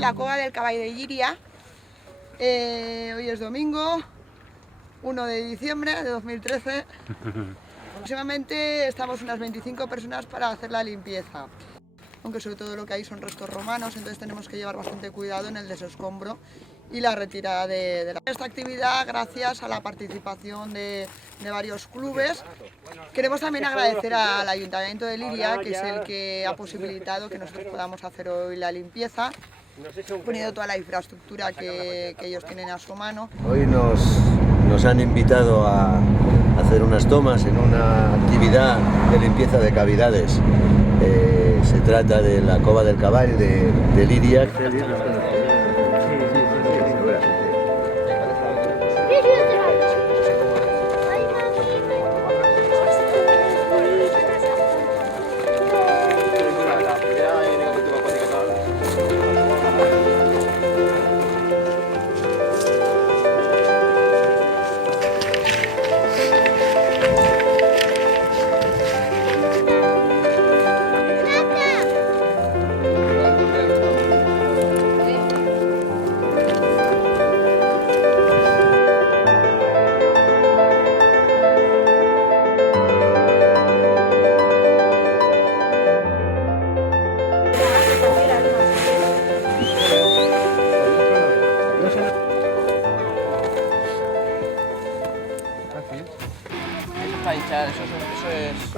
en la Cova del Cavall de Llíria. Hoy es domingo, 1 de diciembre de 2013. Aproximadamente estamos unas 25 personas para hacer la limpieza. Aunque sobre todo lo que hay son restos romanos, entonces tenemos que llevar bastante cuidado en el desescombro y la retirada de esta actividad gracias a la participación de varios clubes. Queremos también agradecer al Ayuntamiento de Llíria, que es el que ha posibilitado que nosotros podamos hacer hoy la limpieza, poniendo toda la infraestructura que ellos tienen a su mano. Hoy nos han invitado a hacer unas tomas en una actividad de limpieza de cavidades. Se trata de la Cova del Cavall de Llíria.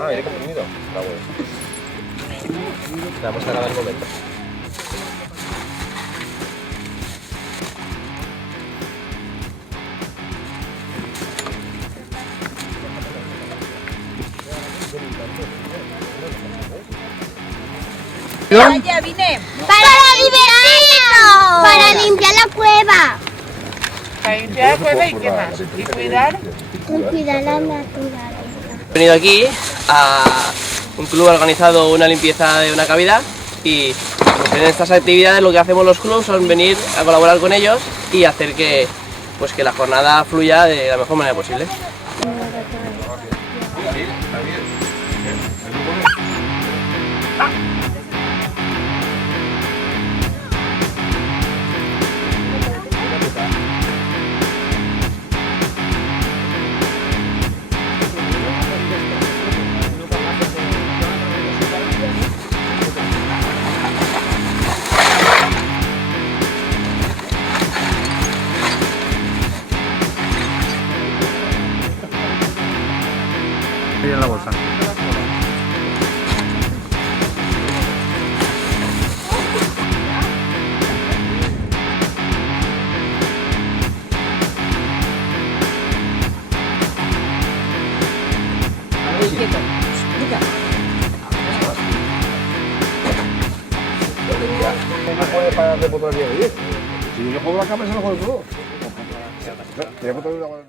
Aire comprimido. Vamos a grabar el momento. Ya vine. ¡Para divertirnos! ¡Para limpiar la cueva! Para limpiar la cueva y qué más. Y cuidar. Y cuidar la naturaleza. He venido aquí a un club ha organizado una limpieza de una cavidad y pues, en estas actividades lo que hacemos los clubes son venir a colaborar con ellos y hacer que la jornada fluya de la mejor manera posible. En la bolsa. No puede parar de fotografía de 10. Si yo pongo la cámara, se lo juego todo. Tiene fotografía.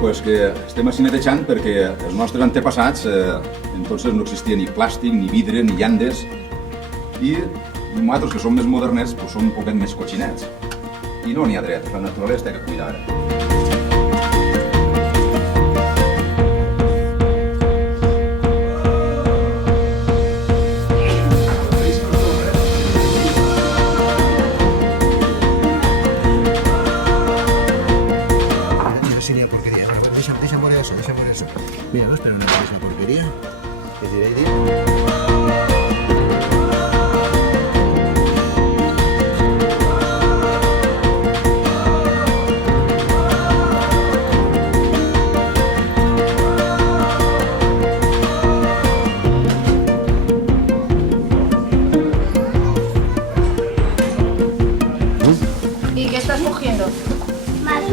Pues que estem així netejant perquè els nostres antepassats entonces no existia ni plàstic, ni vidre, ni llandes i nosaltres que som més modernets pues som un poquet més cotxinets i no n'hi ha dret, la naturalesa té que cuidar. Mira, no espero una misma porquería. ¿Qué diréis?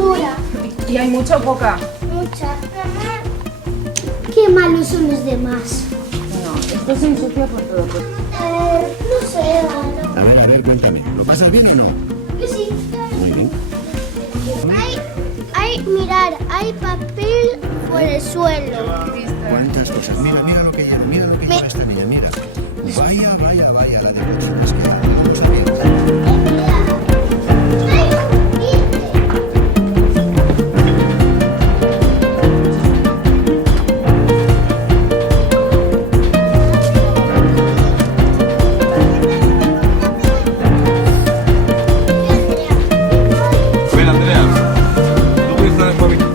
basura. ¿Y hay mucha o poca? Mucha. Qué malos son los demás. No, esto se ensucia por todo. No sé, A ver, cuéntame. ¿Lo pasas bien o no? que sí. Muy bien. Mirar, hay papel por el suelo. ¿Cuántas cosas? Mira lo que lleva esta niña, mira. Vaya, la de botinas que vamos a ver. Ven, Andrea. No puedes estar en familia.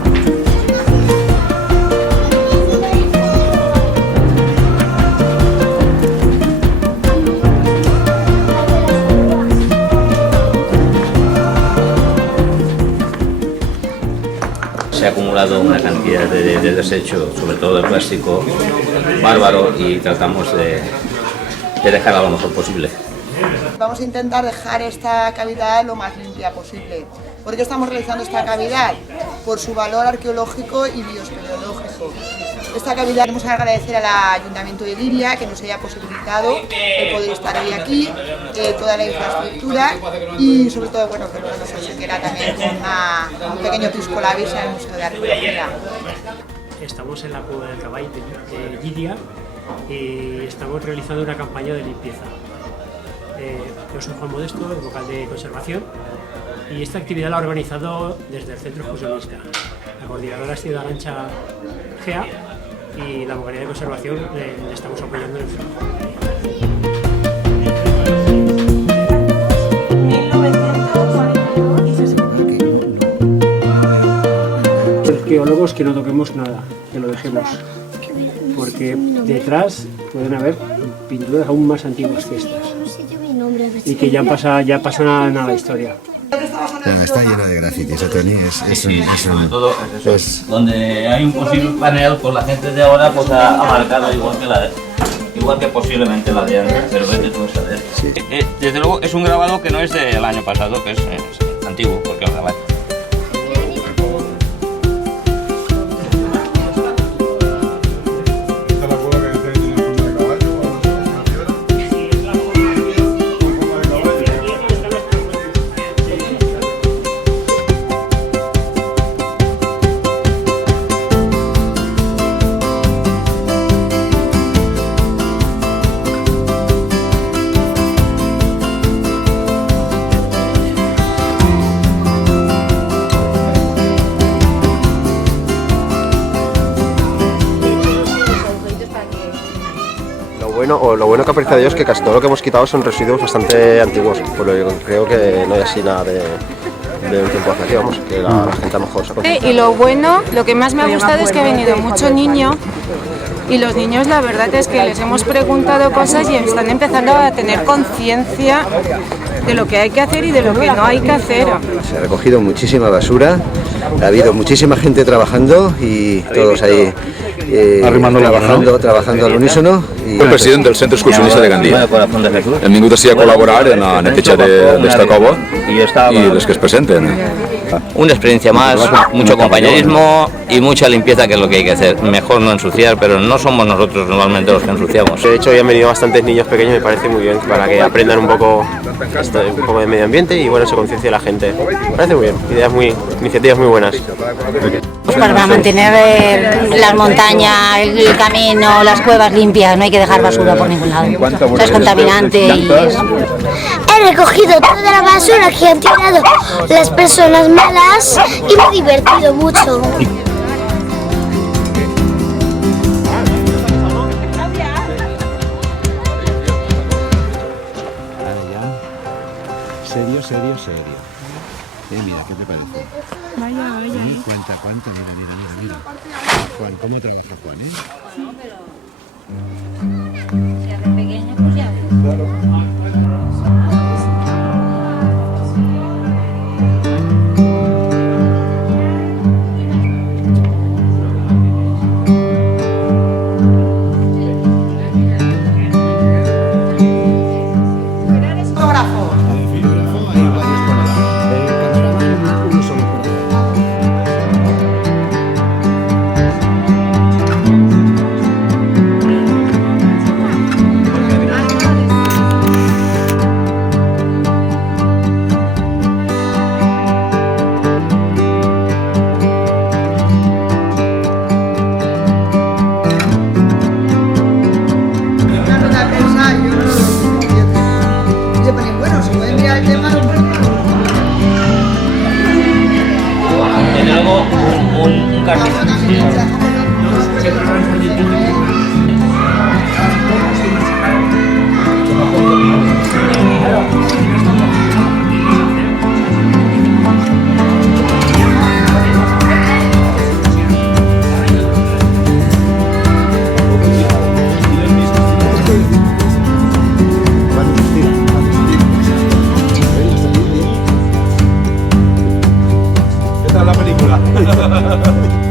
Se ha acumulado una cantidad de desecho, sobre todo de plástico, bárbaro, y tratamos de dejarla lo mejor posible. Vamos a intentar dejar esta cavidad lo más limpia posible. ¿Por qué estamos realizando esta cavidad? Por su valor arqueológico y bioespeleológico. Esta cavidad queremos agradecer al Ayuntamiento de Liria que nos haya posibilitado el poder estar hoy aquí, toda la infraestructura y sobre todo bueno, que luego nos obsequiará también con un pequeño pisco labis en el Museo de Arqueología. Estamos en la Cueva del Caball de Liria y estamos realizando una campaña de limpieza. Yo soy Juan Modesto, el vocal de conservación, y esta actividad la ha organizado desde el Centro Excursionista. La coordinadora ha sido Arantxa Gea y la vocaría de conservación le estamos apoyando en el trabajo. Arqueólogos que no toquemos nada, que lo dejemos, porque detrás pueden haber pinturas aún más antiguas que estas y que ya pasan a la historia. Está lleno de grafitis, Tony. Sobre todo donde hay un posible panel, pues la gente de ahora pues ha marcado igual que posiblemente la de antes, pero vete tú a saber. Desde luego es un grabado que no es del año pasado, que es antiguo, porque lo grabé. Lo bueno que aprecia de ello es que casi todo lo que hemos quitado son residuos bastante antiguos, pero yo creo que no hay así nada de un tiempo hacia aquí, vamos, que la gente a lo mejor se aconseja. Y lo bueno, lo que más me ha gustado es que ha venido mucho niño y los niños la verdad es que les hemos preguntado cosas y están empezando a tener conciencia de lo que hay que hacer y de lo que no hay que hacer. Se ha recogido muchísima basura, ha habido muchísima gente trabajando y todos ahí trabajando al unísono. El president del Centre Excursionista de Gandia. Hem vingut així a col·laborar en la neteja d'esta cova y los que es presenten. Una experiencia más, mucho compañerismo y mucha limpieza, que es lo que hay que hacer. Mejor no ensuciar, pero no somos nosotros normalmente los que ensuciamos. De hecho, hoy han venido bastantes niños pequeños, me parece muy bien, para que aprendan un poco de medio ambiente y bueno, se conciencie la gente. Me parece muy bien, iniciativas muy buenas. Pues para mantener las montañas, el camino, las cuevas limpias, no hay que dejar basura por ningún lado. O sea, es contaminante y eso. He recogido toda la basura que han tirado las personas malas y me he divertido mucho. Serio. Mira, ¿qué te parece? Vaya. Cuánto, mira. Juan, ¿cómo trabaja Juan, Desde pequeño, pues ya ves. algo, un cardinal. ¿Qué tal la película?